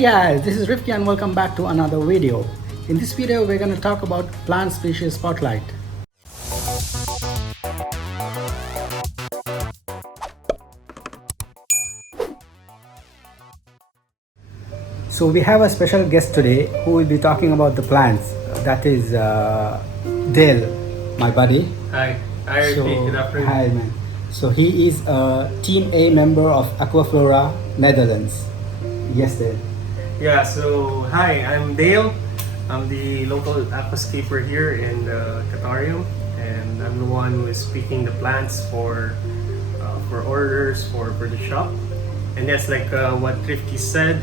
Hey guys, this is Rifki and welcome back to another video. In this video, we're going to talk about plant species spotlight. So we have a special guest today who will be talking about the plants. That is Dale, my buddy. Hi, Rifki. Good afternoon. Hi man. So he is a Team A member of Aquaflora Netherlands. Yes, Dale. Yeah, so hi, I'm Dale. I'm the local aquascaper here in the Qatarium, and I'm the one who is picking the plants for orders for the shop. And that's like what Rifki said.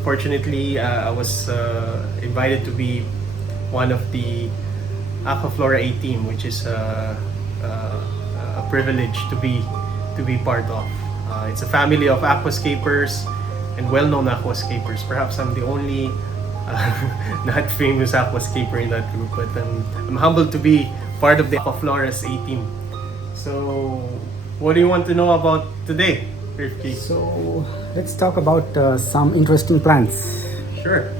Fortunately, I was invited to be one of the Aquaflora A-Team, which is a privilege to be part of. It's a family of aquascapers and well-known aquascapers. Perhaps I'm the only not famous aquascaper in that group, but I'm humbled to be part of the Aquaflora's A-Team. So, what do you want to know about today, Rifki? So let's talk about some interesting plants. Sure.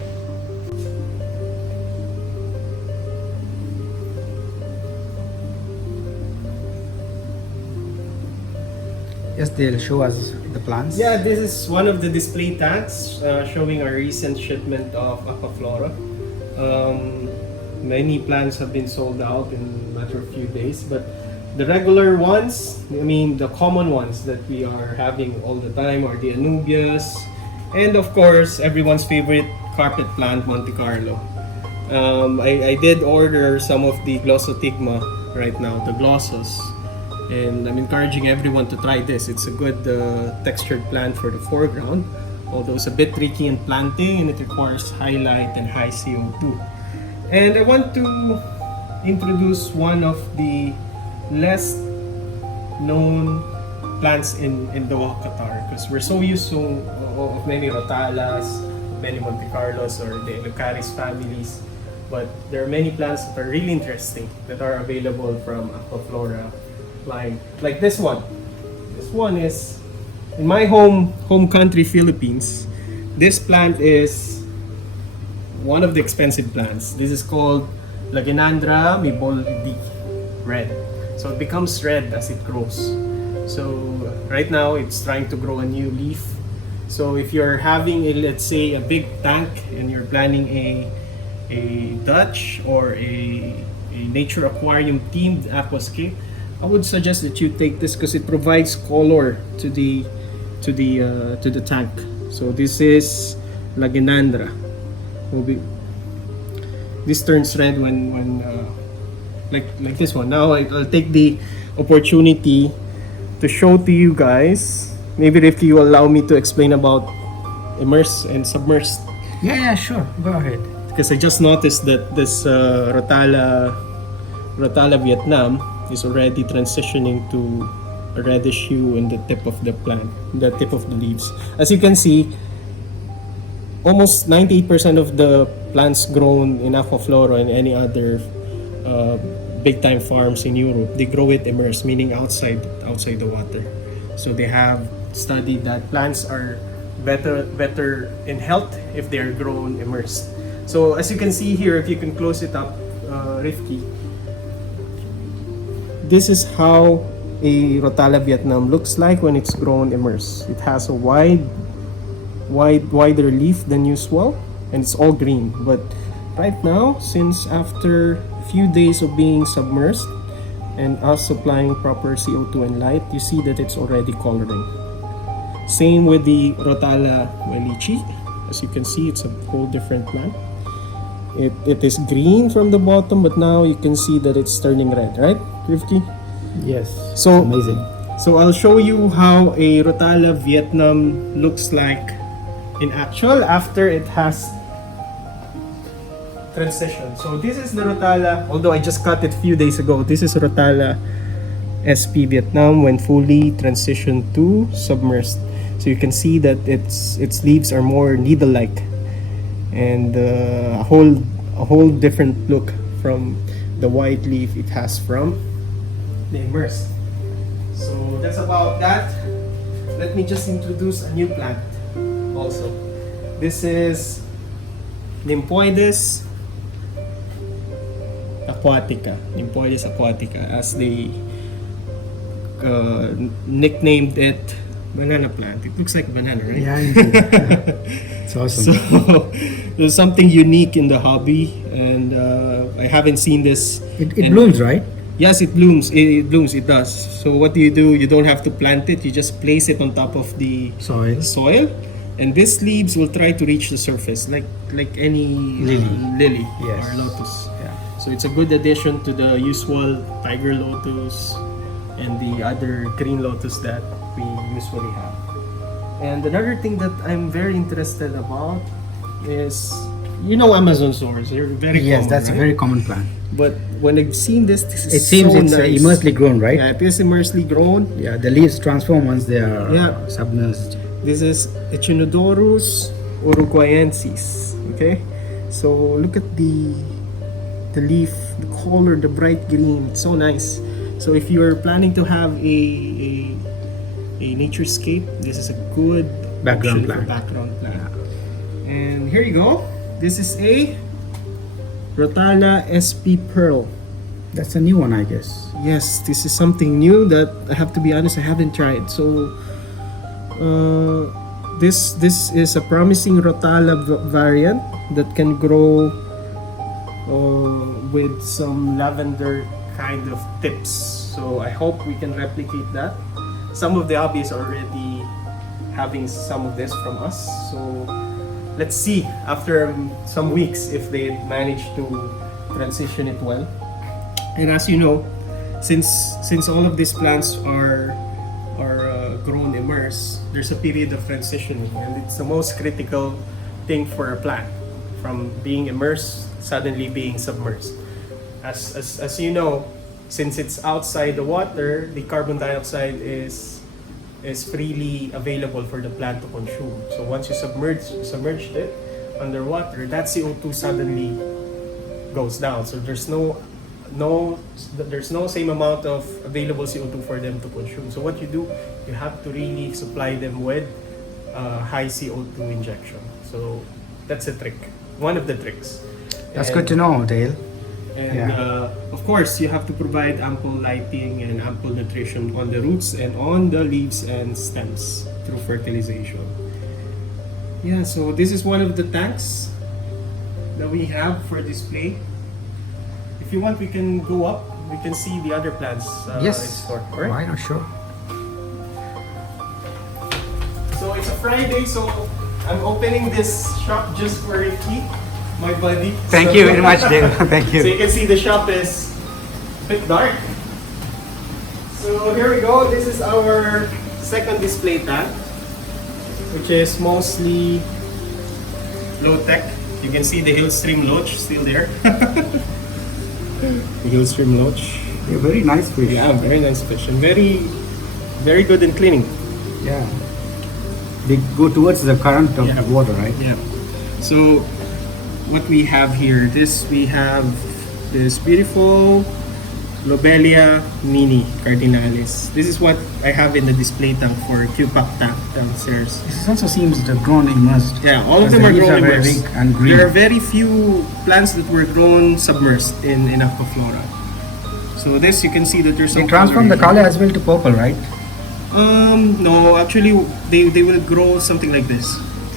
Yes, Dale, show us the plants. Yeah, this is one of the display tanks showing our recent shipment of Aquaflora. Many plants have been sold out in a matter of few days, but the regular ones, the common ones that we are having all the time are the Anubias, and of course, everyone's favorite carpet plant, Monte Carlo. I did order some of the Glossostigma right now, the Glossos. And I'm encouraging everyone to try this. It's a good textured plant for the foreground, although it's a bit tricky in planting and it requires high light and high CO2. And I want to introduce one of the less known plants in Doha, Qatar, because we're so used to of many Rotalas, many Monte Carlos or the Elocharis families, but there are many plants that are really interesting that are available from Aquaflora line, like this one. This one is in my home country, Philippines. This plant is one of the expensive plants. This is called Lagenandra Meeboldii Red. So it becomes red as it grows. So right now it's trying to grow a new leaf. So if you're having let's say a big tank and you're planning a Dutch or a nature aquarium themed aquascape, I would suggest that you take this because it provides color to the tank. So this is Lagenandra. This turns red when like this one. Now I'll take the opportunity to show to you guys. Maybe if you allow me to explain about immersed and submersed. Yeah, sure. Go ahead. Because I just noticed that this Rotala Vietnam is already transitioning to a reddish hue in the tip of the plant, the tip of the leaves. As you can see, almost 98% of the plants grown in Aquaflora and any other big time farms in Europe, they grow it immersed, meaning outside the water. So they have studied that plants are better in health if they are grown immersed. So as you can see here, if you can close it up, Rifki, this is how a Rotala Vietnam looks like when it's grown immersed. It has a wider leaf than usual, and it's all green. But right now, since after a few days of being submersed and us supplying proper CO2 and light, you see that it's already coloring. Same with the Rotala Wallichii. As you can see, it's a whole different plant. It is green from the bottom, but now you can see that it's turning red, right, Rifki? Yes. So it's amazing. So I'll show you how a Rotala Vietnam looks like in actual after it has transitioned. So this is the Rotala, although I just cut it a few days ago. This is Rotala SP Vietnam when fully transitioned to submersed. So you can see that its leaves are more needle-like, and a whole different look from the white leaf it has from the immersed. So that's about that. Let me just introduce a new plant also. This is Nymphoides Aquatica. Nymphoides Aquatica, as they nicknamed it, banana plant. It looks like banana, right? Yeah, indeed. It's awesome. So there's something unique in the hobby, and I haven't seen this. It And- blooms, right? Yes, it blooms. It blooms. It does. So what do? You don't have to plant it. You just place it on top of the soil, and these leaves will try to reach the surface, like any lily Yes. or lotus. Yeah. So it's a good addition to the usual tiger lotus and the other green lotus that we usually have. And another thing that I'm very interested about is, Amazon swords. They're very Yes, common, that's right? a very common plant. But when I've seen this is It seems so it's nice. immersely grown, right? Yeah, it is immersely grown. Yeah, the leaves transform once they are Yeah. submerged. This is Echinodorus Uruguayensis. Okay, so look at the leaf, the color, the bright green. It's so nice. So if you are planning to have a naturescape, this is a good Background option for plant. background plant. And here you go. This is a Rotala SP Pearl. That's a new one, I guess. Yes, this is something new that I have to be honest, I haven't tried. So this is a promising Rotala variant that can grow with some lavender kind of tips. So I hope we can replicate that. Some of the hobbies are already having some of this from us. So let's see after some weeks if they manage to transition it well. And as you know, since all of these plants are grown immersed, there's a period of transitioning, and it's the most critical thing for a plant, from being immersed suddenly being submerged. As you know, since it's outside the water, the carbon dioxide is freely available for the plant to consume. So once you submerged it underwater, that CO2 suddenly goes down. So there's no same amount of available CO2 for them to consume. So what you do, you have to really supply them with high CO2 injection. So that's a trick, one of the tricks. That's good to know, Dale. And of course, you have to provide ample lighting and ample nutrition on the roots and on the leaves and stems through fertilization. Yeah, so this is one of the tanks that we have for display. If you want, we can go up. We can see the other plants in Yes. store. All right? Why not? Sure. So it's a Friday, so I'm opening this shop just for Ricky, my buddy. Thank So- you very much, Dale. Thank So you you. can see the shop is a bit dark. So here we go. This is our second display tank, which is mostly low tech. You can see the Hillstream Loach still there. The Hillstream Loach. They're very nice fish. Yeah, very nice fish and very, very good in cleaning. Yeah. They go towards the current of Yeah. the water, right? Yeah. So what we have here, we have this beautiful Lobelia mini Cardinalis. This is what I have in the display tank for Q-Pack tank downstairs. This also seems to have grown immersed. Yeah, all of Because them are the leaves grown very immersed. big and green. There are very few plants that were grown submersed in Aquaflora. So this, you can see that there's They some transform the color color as well to purple, right? No, actually they will grow something like this.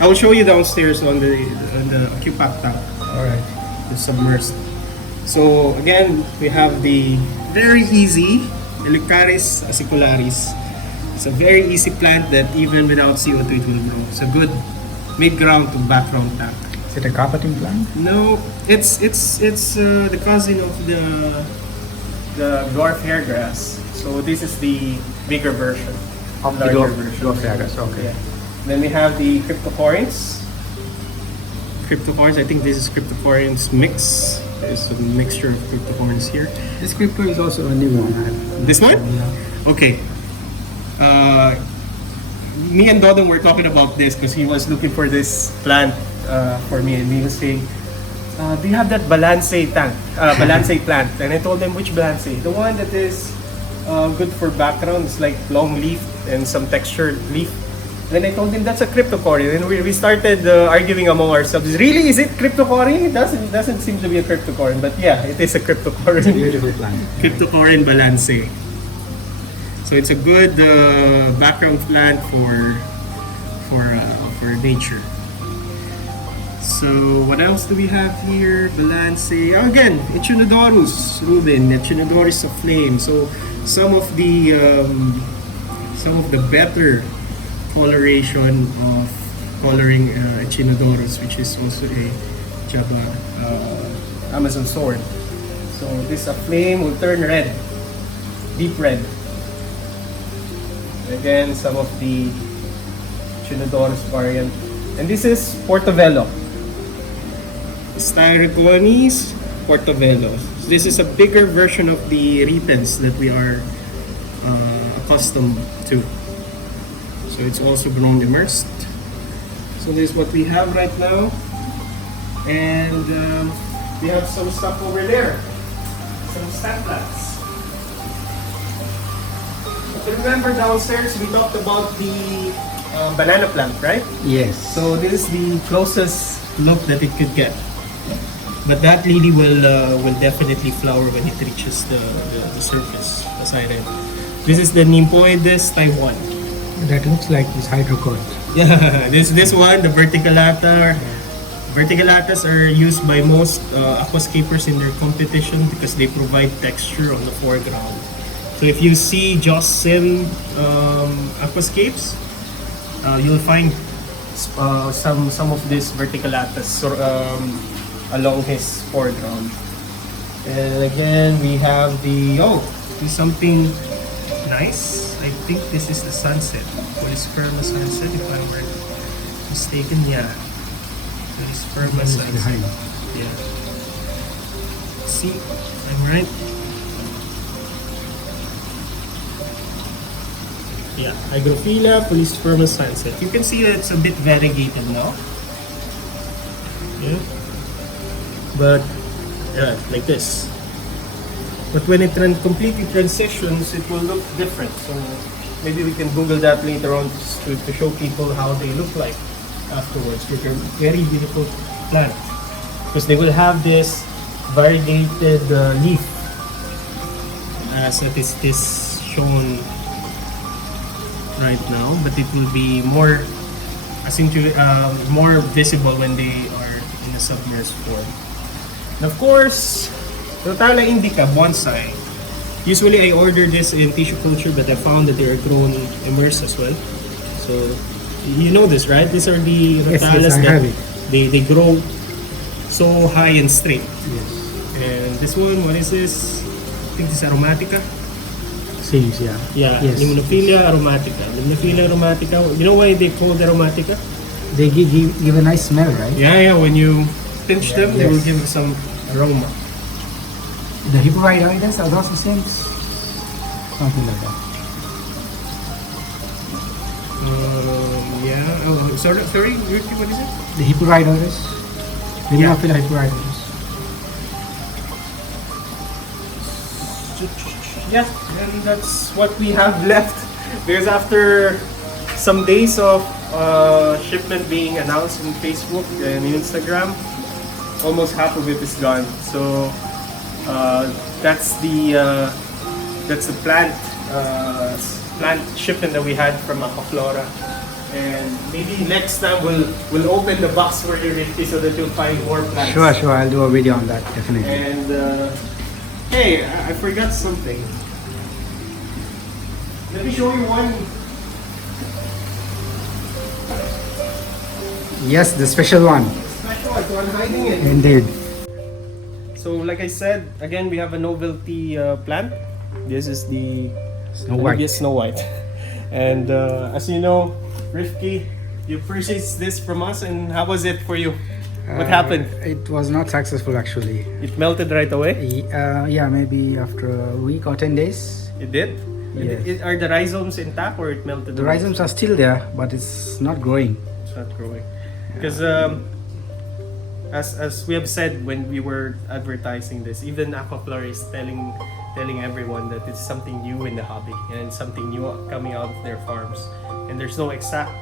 I will show you downstairs on the Q-Pack tank. Alright. The submersed. So again, we have the very easy Elocharis Acicularis. It's a very easy plant that even without CO2 it will grow. It's a good mid-ground to background tank. Is it a carpeting plant? No, it's the cousin of the dwarf hairgrass. So this is the bigger version. Of the larger dwarf hairgrass, okay. Yeah. Then we have the Cryptocorynes. Cryptocorynes, I think this is Cryptocorynes mix. There's a mixture of Cryptocorynes here. This crypto is also a new one. This one? Yeah. Okay. Me and Dodon were talking about this because he was looking for this plant for me, and he was saying, do you have that Balansae tank, Balansae plant? And I told him, which Balansae? The one that is good for background. It's like long leaf and some textured leaf. Then I told him that's a Cryptocoryne, and we started arguing among ourselves. Really, is it Cryptocoryne? It doesn't seem to be a Cryptocoryne, but yeah, it is a Cryptocoryne. It's a beautiful plant. Cryptocoryne Balansae. So it's a good background plant for nature. So what else do we have here? Balansae. Oh, again, Echinodorus Ruben, Echinodorus Aflame. So some of the better coloration of coloring Echinodorus, which is also a Java Amazon sword. So this Aflame will turn red, deep red. Again, some of the Echinodorus variant. And this is Porto Velho. Staurogyne, Porto Velho. So this is a bigger version of the repens that we are accustomed to. So it's also grown immersed. So this is what we have right now. And we have some stuff over there. Some stand plants. Remember downstairs we talked about the banana plant, right? Yes. So this is the closest look that it could get. But that lily will definitely flower when it reaches the surface, as I read. This is the Nymphoides Taiiwan. That looks like this hydrocot. Yeah, this one, the verticillata. Verticellatas are used by most aquascapers in their competition because they provide texture on the foreground. So if you see Joss Sim aquascapes, you'll find some of these verticellatas along his foreground. And again, we have this something nice. I think this is the sunset, Polysperma sunset, if I'm not mistaken. Yeah, Polysperma sunset. Yeah. See, I'm right. Yeah, Hygrophila, Polysperma sunset. You can see that it's a bit variegated now. Yeah. But, yeah, like this. But when it completely transitions, it will look different. So maybe we can Google that later on to show people how they look like afterwards. They're very beautiful plant. Because they will have this variegated leaf. As it is this shown right now, but it will be more more visible when they are in a submerged form. And of course, Rotala indica bonsai. Usually I order this in tissue culture, but I found that they are grown immersed as well. So you know this, right? These are the Rotalas that they grow so high and straight. Yes. And this one, what is this? I think this is Aromatica. Seems, yeah. Yeah, Yes. Limnophila Aromatica. Limnophila Aromatica. You know why they called Aromatica? They give a nice smell, right? Yeah. When you pinch them, they will Yes. give some aroma. The Hymphoides are those the same? Something like that. Yeah. Oh, sorry. What is it? The Hymphoides. Limnophila Hymphoides. Yeah, and that's what we have left. Because after some days of shipment being announced on Facebook and Instagram, almost half of it is gone. So that's the plant shipment that we had from Aquaflora. And maybe next time we'll open the box for you, Ricky, so that you'll find more plants. Sure. I'll do a video on that, definitely. And hey, I forgot something. Let me show you one. Yes, the special one. Special one, so I'm hiding it. Indeed. So like I said, again, we have a novelty plant. This is the Snow White. Anubias Snow White. And as you know, Rifki, you purchased this from us, and how was it for you? What happened? It was not successful actually. It melted right away? Yeah, maybe after a week or 10 days. It did? Yes. Are the rhizomes intact or it melted The away? rhizomes are still there, but it's not growing. It's not growing. Because as we have said when we were advertising this, even Aquaflora is telling everyone that it's something new in the hobby and something new coming out of their farms. And there's no exact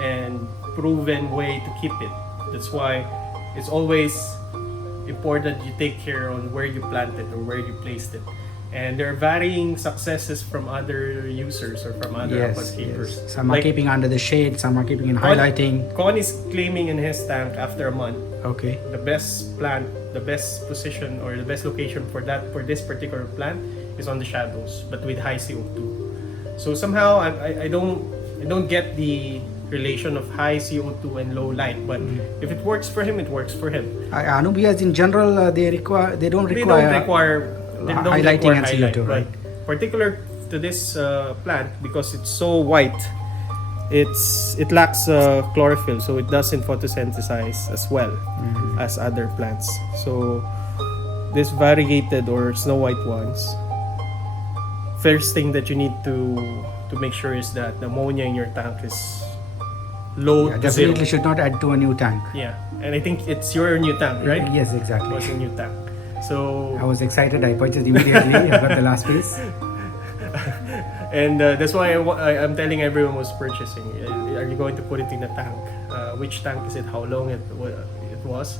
and proven way to keep it. That's why it's always important you take care on where you planted or where you placed it. And there are varying successes from other users or from other aquascapers. Yes. Some are keeping under the shade, some are keeping in highlighting. Con is claiming in his tank after a month, Okay. the best plant, the best position or the best location for this particular plant is on the shadows, but with high CO2. So somehow I don't get the relation of high CO2 and low light, but if it works for him, it works for him. Anubias in general, they don't require highlighting and CO2, right? Particular to this plant, because it's so white, it lacks chlorophyll, so it doesn't photosynthesize as well as other plants. So this variegated or snow white ones, first thing that you need to make sure is that the ammonia in your tank is low to definitely zero. should not add to a new tank. Yeah, and I think it's your new tank, right? Yes, exactly. It was a new tank. So I was excited. I purchased immediately. I got the last piece. and that's why I'm telling everyone who's purchasing, are you going to put it in a tank? Which tank is it? How long it was?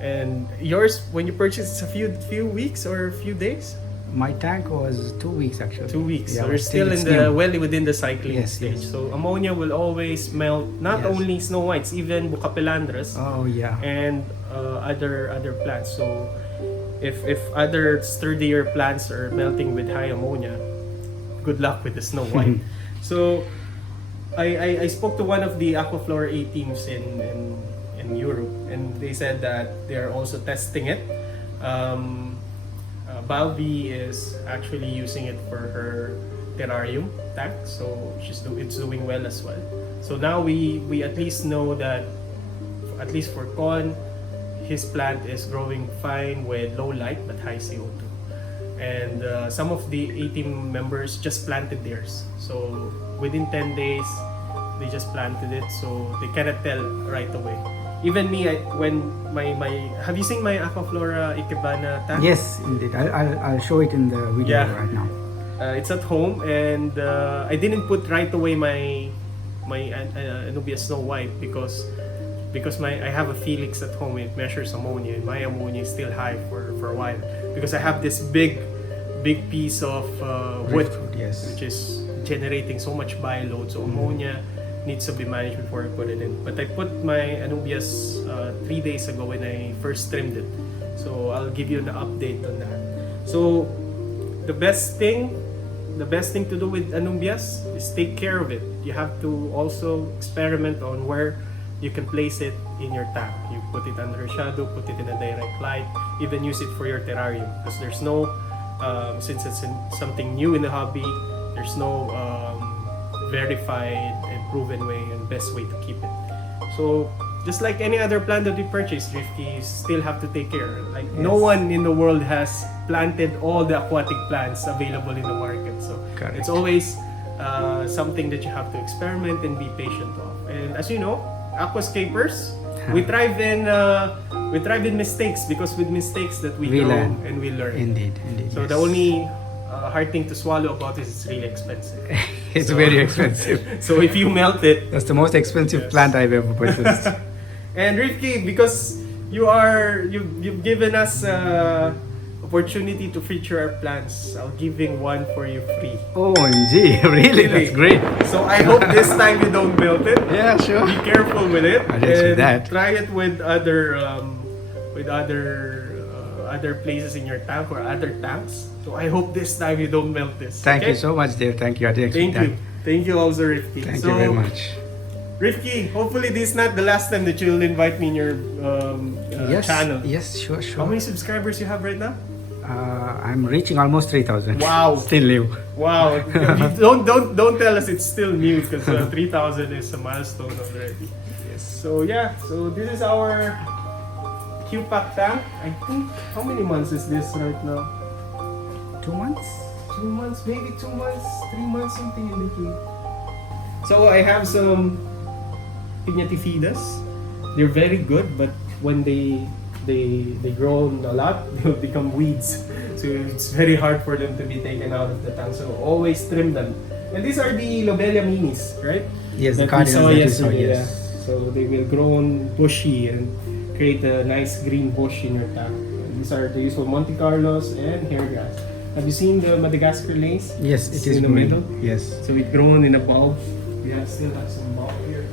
And yours, when you purchased, it's a few weeks or a few days? My tank was 2 weeks actually. 2 weeks. Yeah, So you're still in the within the cycling stage. Yes. So ammonia will always melt not only snow whites, even bucapelandras Oh yeah. and other plants. So if other sturdier plants are melting with high ammonia, good luck with the snow white. So I spoke to one of the Aquaflora A-teams in Europe, and they said that they're also testing it. Balbi is actually using it for her terrarium tank, so it's doing well as well. So now we at least know that, at least for Con, his plant is growing fine with low light but high CO2. And some of the A-team members just planted theirs. So within 10 days, they just planted it, so they cannot tell right away. Even me, when my have you seen my Aquaflora Ikebana tank? Yes, indeed. I'll show it in the video right now. It's at home, and I didn't put right away my Anubias Snow White because I have a Felix at home. It measures ammonia, and my ammonia is still high for a while because I have this big piece of wood, which is generating so much bioload. So ammonia needs to be managed before I put it in. But I put my Anubias 3 days ago when I first trimmed it. So I'll give you an update on that. So the best thing to do with Anubias is take care of it. You have to also experiment on where you can place it in your tank. You put it under a shadow, put it in a direct light, even use it for your terrarium. Because there's no, since it's something new in the hobby, there's no verified and proven way and best way to keep it. So just like any other plant that we purchase, Rifki, you still have to take care. Like no one in the world has planted all the aquatic plants available in the market. So it's always something that you have to experiment and be patient of. And as you know, aquascapers, we thrive in mistakes, because with mistakes that we grow and we learn. Indeed. So the only hard thing to swallow about it is it's really expensive. It's very expensive. So if you melt it, that's the most expensive plant I've ever purchased. And Rifki, because you've given us opportunity to feature our plants, I'll giving one for you free. OMG, really? That's great. So I hope this time you don't melt it. Yeah, sure. Be careful with it. I'll just do that. Try it with other places in your tank or other tanks. So I hope this time you don't melt this. Thank you so much, Dave. Thank you. Thank you also, Rifki. Thank you very much. Rifki, hopefully this is not the last time that you'll invite me in your channel. Yes, sure. How many subscribers you have right now? I'm reaching almost 3,000. Wow. Still new. Wow. don't tell us it's still new, because 3,000 is a milestone already. Yes. So yeah, so this is our Q-Pack tank. I think, how many months is this right now? 2 months? 2 months, maybe 2 months, 3 months, something in between. So I have some Pinnatifidas. They're very good, but when they grow a lot, they'll become weeds. So it's very hard for them to be taken out of the tank. So always trim them. And these are the Lobelia minis, right? Yes, the That we saw Cardinalis that you saw, yesterday. yes. Yeah. So they will grow on bushy and create a nice green bush in your tank. And these are the usual Monte Carlos and hair grass. Have you seen the Madagascar lace? Yes, it is in the green. middle. Yes. So it's grown in a bulb. We still have some bulb here.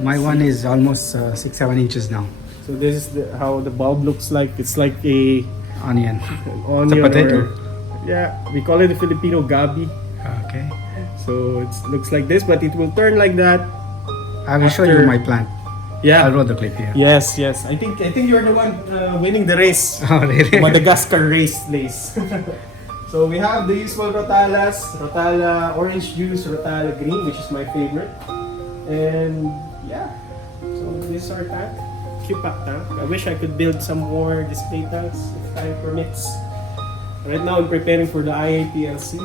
My one is almost 6-7 inches now. So this is how the bulb looks like. It's like a Onion. an onion potato. or- yeah, we call it the Filipino gabi. Okay. So it looks like this, but it will turn like that. I will show you After- my plant. Yeah. I'll roll the clip here. Yes, yes. I think you're the one winning the race. Oh, really? Madagascar race lace. So we have the usual Rotalas, Rotala orange juice, Rotala green, which is my favorite. And yeah, so this is our tank. Cute tank. I wish I could build some more display tanks if time permits. Right now I'm preparing for the IAPLC.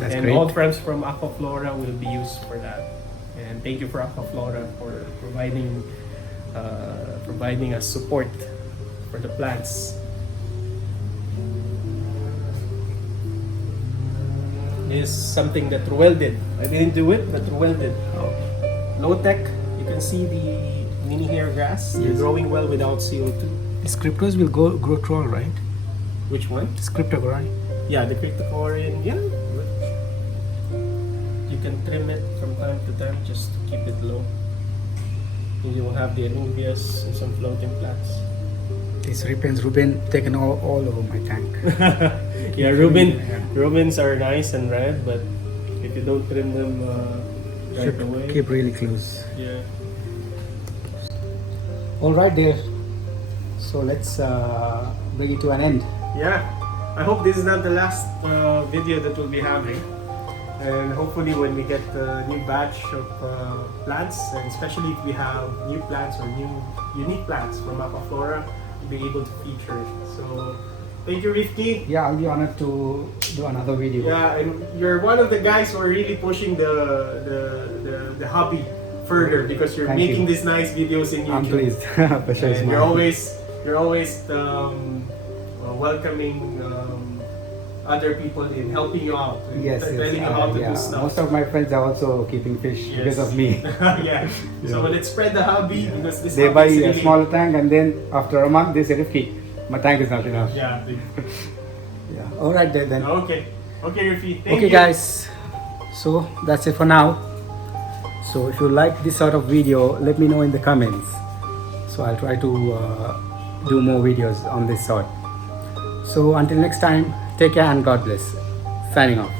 That's And great. all frames from Aquaflora will be used for that. And thank you for Aquaflora for providing us support for the plants. This is something that Ruel did. I didn't do it, but Ruel did. Low tech. You can see the mini hair grass. They're Yes. growing well without CO2. These cryptos will grow tall, right? Which one? It's Cryptocoryne. Yeah, the Cryptocoryne. Yeah. You can trim it from time to time just to keep it low. And you will have the Anubias and some floating plants. These Ruben taken all over my tank. Yeah, Rubens are nice and red, but if you don't trim them right Should away, keep really close. yeah. All right, there. So let's bring it to an end. Yeah, I hope this is not the last video that we'll be having. And hopefully when we get a new batch of plants, and especially if we have new plants or new unique plants from Aquaflora, we'll be able to feature it. So thank you, Rifki. Yeah, I'll be honored to do another video. Yeah, and you're one of the guys who are really pushing the hobby further because you're Thank making you. these nice videos in YouTube. I'm pleased. Pleasure is And mine. you're always welcoming other people in helping you out, and Yes, telling you how to yeah. do stuff. Most of my friends are also keeping fish Yes. because of me. Yeah. So let's spread the hobby because this They hobby buy is a really, small tank and then after a month they say, Rifki, my tank is not enough. Yeah. Yeah. All right then. Okay. Okay, Rifi. Thank Okay you. guys, so that's it for now. So if you like this sort of video, let me know in the comments. So I'll try to do more videos on this sort. So until next time, take care and God bless. Signing off.